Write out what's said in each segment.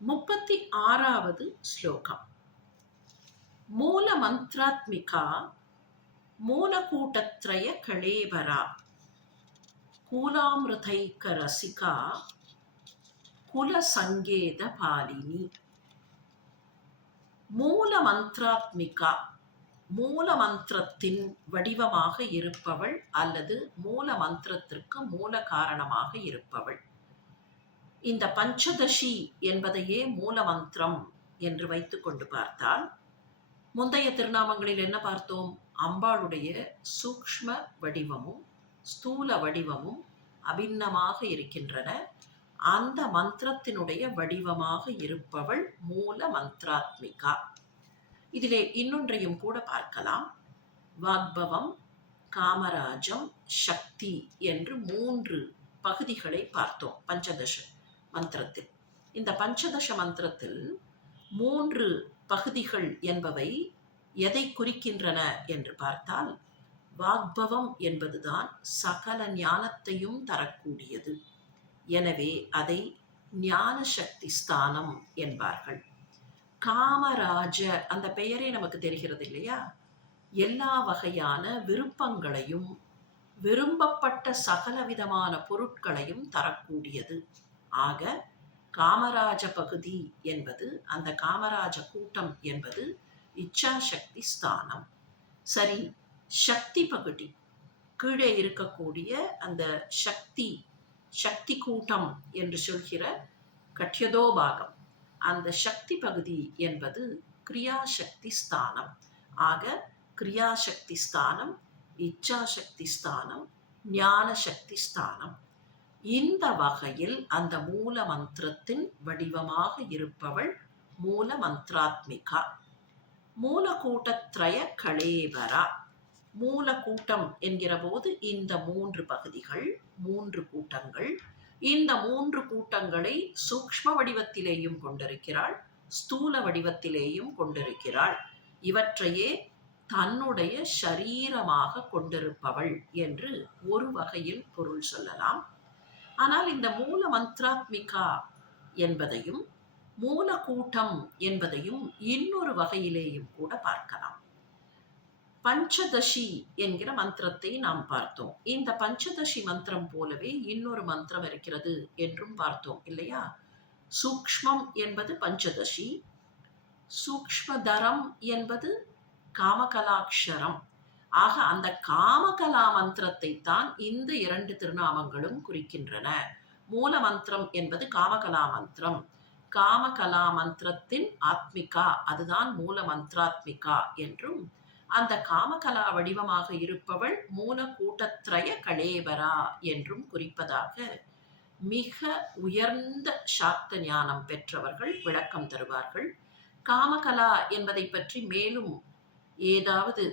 முப்பத்தி ஆறாவது ஸ்லோகம். மூல மந்த்ராத்மிகா மூலகூட்டத்ரய களேவரா கூலாமிருதைக்க ரசிகா குலசங்கேத பாலினி மூல மந்த்ராத்மிகா மூல மந்திரத்தின் வடிவமாக இருப்பவள் அல்லது மூல மந்திரத்திற்கு மூல காரணமாக இருப்பவள். இந்த பஞ்சதசி என்பதையே மூல மந்திரம் என்று வைத்துக்கொண்டு பார்த்தால் முந்தைய திருநாமங்களில் என்ன பார்த்தோம்? அம்பாளுடைய சூக்ஷ்ம வடிவமும் ஸ்தூல வடிவமும் அபிண்ணமாக இருக்கின்றன. அந்த மந்திரத்தினுடைய வடிவமாக இருப்பவள் மூல மந்த்ராத்மிகா. இதிலே இன்னொன்றையும் கூட பார்க்கலாம். வாக்பவம் காமராஜம் சக்தி என்று மூன்று பகுதிகளை பார்த்தோம் பஞ்சதசம் மந்திரத்தில். இந்த பஞ்சதச மந்திரத்தில் மூன்று பகுதிகள் என்பவை எதை குறிக்கின்றன என்று பார்த்தால் வாக்பவம் என்பதுதான் சகல ஞானத்தையும் தரக்கூடியது. எனவே அதை ஞான சக்தி ஸ்தானம் என்பார்கள். காமராஜ அந்த பெயரே நமக்கு தெரிகிறது இல்லையா? எல்லா வகையான விருப்பங்களையும் விரும்பப்பட்ட சகல விதமான பொருட்களையும் தரக்கூடியது. ஆக காமராஜ பகுதி என்பது அந்த காமராஜ கூட்டம் என்பது இச்சா சக்தி ஸ்தானம். சரி சக்தி பகுதி கீழே இருக்கக்கூடிய அந்த சக்தி சக்தி கூட்டம் என்று சொல்கிற கட்யதோபாகம் அந்த சக்தி பகுதி என்பது கிரியாசக்தி ஸ்தானம். ஆக கிரியாசக்தி ஸ்தானம் இச்சாசக்தி ஸ்தானம் ஞான சக்தி ஸ்தானம். இந்த வகையில் அந்த மூல மந்திரத்தின் வடிவமாக இருப்பவள் மூல மந்த்ராத்மிகா. மூலக்கூட்டத்ரய களேவரா மூலக்கூட்டம் என்கிற போது இந்த மூன்று பகுதிகள் மூன்று கூட்டங்கள். இந்த மூன்று கூட்டங்களை சூக்ஷ்ம வடிவத்திலேயும் கொண்டிருக்கிறாள் ஸ்தூல வடிவத்திலேயும் கொண்டிருக்கிறாள். இவற்றையே தன்னுடைய ஷரீரமாக கொண்டிருப்பவள் என்று ஒரு வகையில் பொருள் சொல்லலாம். ஆனால் இந்த மூல மந்த்ராத்மிகா என்பதையும் மூல கூட்டம் என்பதையும் இன்னொரு வகையிலேயும் கூட பார்க்கலாம். பஞ்சதசி என்கிற மந்திரத்தை நாம் பார்த்தோம். இந்த பஞ்சதசி மந்திரம் போலவே இன்னொரு மந்திரம் இருக்கிறது என்றும் பார்த்தோம் இல்லையா? சூக்ஷ்மம் என்பது பஞ்சதசி சூக்ஷ்மதரம் என்பது காமகலாட்சரம். ஆக அந்த காமகலா மந்திரத்தை தான் இந்த இரண்டு திருநாமங்களும் குறிக்கின்றன. மூல மந்திரம் என்பது காமகலா மந்திரம். காமகலா மந்திரத்தின் ஆத்மிகா அதுதான் மூல மந்திராத்மிகா என்றும் அந்த காமகலா வடிவமாக இருப்பவள் மூல கூட்டத்ரய கலேபரா என்றும் குறிப்பதாக மிக உயர்ந்த சாக்த ஞானம் பெற்றவர்கள் விளக்கம் தருவார்கள். காமகலா என்பதை பற்றி மேலும் ஏதாவது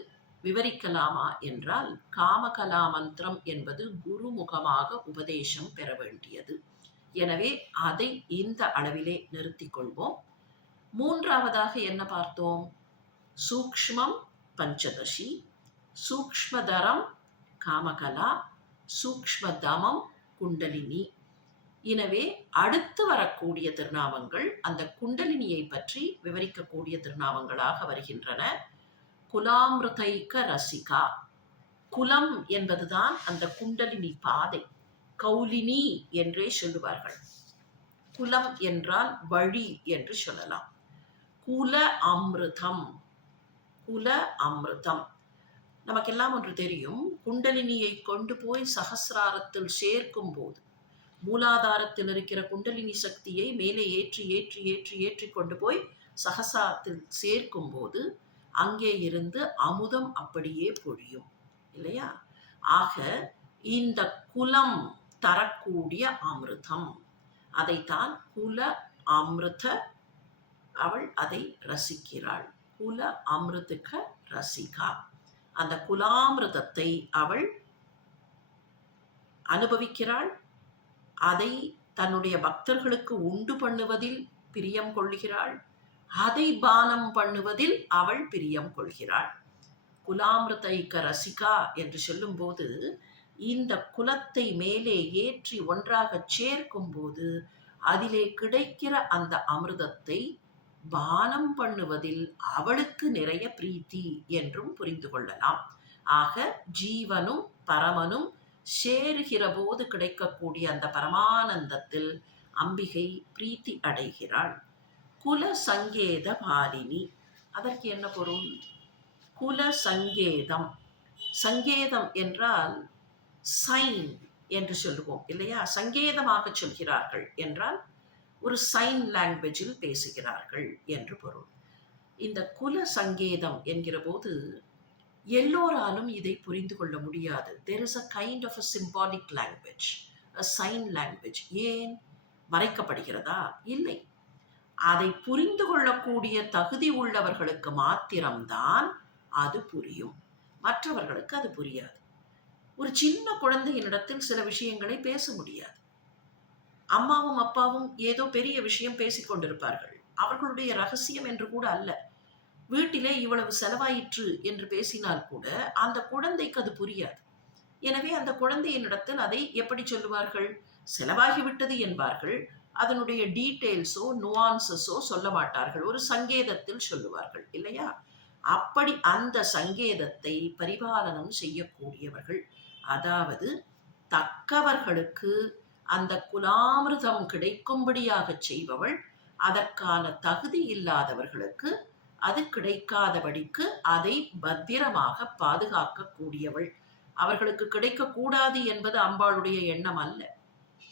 விவரிக்கலாமா என்றால் காமகலா மந்திரம் என்பது குருமுகமாக உபதேசம் பெற வேண்டியது. எனவே அதை இந்த அளவிலே நிறுத்திக் கொள்வோம். மூன்றாவதாக என்ன பார்த்தோம்? சூக்ஷ்மம் பஞ்சதசி சூக்ஷ்மதரம் காமகலா சூக்ஷ்மதமம் குண்டலினி. எனவே அடுத்து வரக்கூடிய திருநாமங்கள் அந்த குண்டலினியை பற்றி விவரிக்கக்கூடிய திருநாமங்களாக வருகின்றன. குலாமிருதைக்க ரசிகா. குலம் என்பதுதான் அந்த குண்டலினி பாதை. கௌலினி என்றே சொல்லுவார்கள். குலம் என்றால் வழி என்று சொல்லலாம். குல அமிர்தம். குல அமிர்தம். நமக்கெல்லாம் ஒன்று தெரியும். குண்டலினியை கொண்டு போய் சகசிராரத்தில் சேர்க்கும் போது மூலாதாரத்தில் இருக்கிற குண்டலினி சக்தியை மேலே ஏற்றி ஏற்றி ஏற்றி ஏற்றி கொண்டு போய் சகசாரத்தில் சேர்க்கும் போது அங்கே இருந்து அமுதம் அப்படியே பொழியும். இல்லையா? ஆக இந்த குலம் தரக்கூடிய அமிர்தம். அதைத்தான் குல அமிர்த அவள் அதை ரசிக்கிறாள். குல அமிர்துக ரசிகா. அந்த குலாமிருதத்தை அவள் அனுபவிக்கிறாள். அதை தன்னுடைய பக்தர்களுக்கு உண்டு பண்ணுவதில் பிரியம் கொள்கிறாள் அதை பானம் பண்ணுவதில் அவள் பிரியம் கொள்கிறாள். குலாமிருதைக்க ரசிகா என்று சொல்லும்போது இந்த குலத்தை மேலே ஏற்றி ஒன்றாக சேர்க்கும் போது அதிலே கிடைக்கிற அந்த அமிர்தத்தை பானம் பண்ணுவதில் அவளுக்கு நிறைய பிரீத்தி என்றும் புரிந்து கொள்ளலாம். ஆக ஜீவனும் பரமனும் சேருகிற போது கிடைக்கக்கூடிய அந்த பரமானந்தத்தில் அம்பிகை பிரீத்தி அடைகிறாள். குல சங்கேத பாலினி அதற்கு என்ன பொருள்? குல சங்கேதம் சங்கேதம் என்றால் சைன் என்று சொல்லுவோம் இல்லையா? சங்கேதமாக சொல்கிறார்கள் என்றால் ஒரு சைன் லாங்குவேஜில் பேசுகிறார்கள் என்று பொருள். இந்த குல சங்கேதம் என்கிற போது எல்லோராலும் இதை புரிந்து கொள்ள முடியாது. There is a kind of a symbolic language a sign language ஏன்? மறைக்கப்படுகிறதா இல்லை. அதை புரிந்து கொள்ளக்கூடிய தகுதி உள்ளவர்களுக்கு மாத்திரம்தான் அது புரியும். மற்றவர்களுக்கு அது புரியாது. ஒரு சின்ன குழந்தையினிடத்தில் சில விஷயங்களை பேச முடியாது. அம்மாவும் அப்பாவும் ஏதோ பெரிய விஷயம் பேசிக்கொண்டிருப்பார்கள் அவர்களுடைய ரகசியம் என்று கூட அல்ல. வீட்டிலே இவ்வளவு செலவாயிற்று என்று பேசினால் கூட அந்த குழந்தைக்கு அது புரியாது. எனவே அந்த குழந்தையினிடத்தில் அதை எப்படி சொல்லுவார்கள்? செலவாகிவிட்டது என்பார்கள். அதனுடைய டீட்டெயில்ஸோ நுவான்சஸோ சொல்ல மாட்டார்கள். ஒரு சங்கேதத்தில் சொல்லுவார்கள் இல்லையா? அப்படி அந்த சங்கேதத்தை பரிபாலனம் செய்யக்கூடியவர்கள் அதாவது தக்கவர்களுக்கு அந்த குலாமிருதம் கிடைக்கும்படியாக செய்பவள் அதற்கான தகுதி இல்லாதவர்களுக்கு அது கிடைக்காதபடிக்கு அதை பத்திரமாக பாதுகாக்கக்கூடியவள். அவர்களுக்கு கிடைக்கக்கூடாது என்பது அம்பாளுடைய எண்ணம் அல்ல.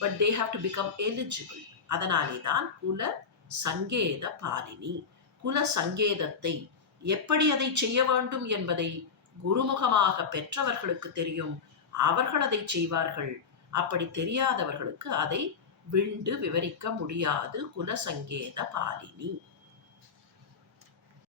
But they have to become eligible அதனாலே தான் குல சங்கேத பாலினி. குல சங்கேதத்தை எப்படி அதை செய்ய வேண்டும் என்பதை குருமுகமாக பெற்றவர்களுக்கு தெரியும். அவர்கள் அதை செய்வார்கள். அப்படி தெரியாதவர்களுக்கு அதை விண்டு விவரிக்க முடியாது குலசங்கேத பாலினி.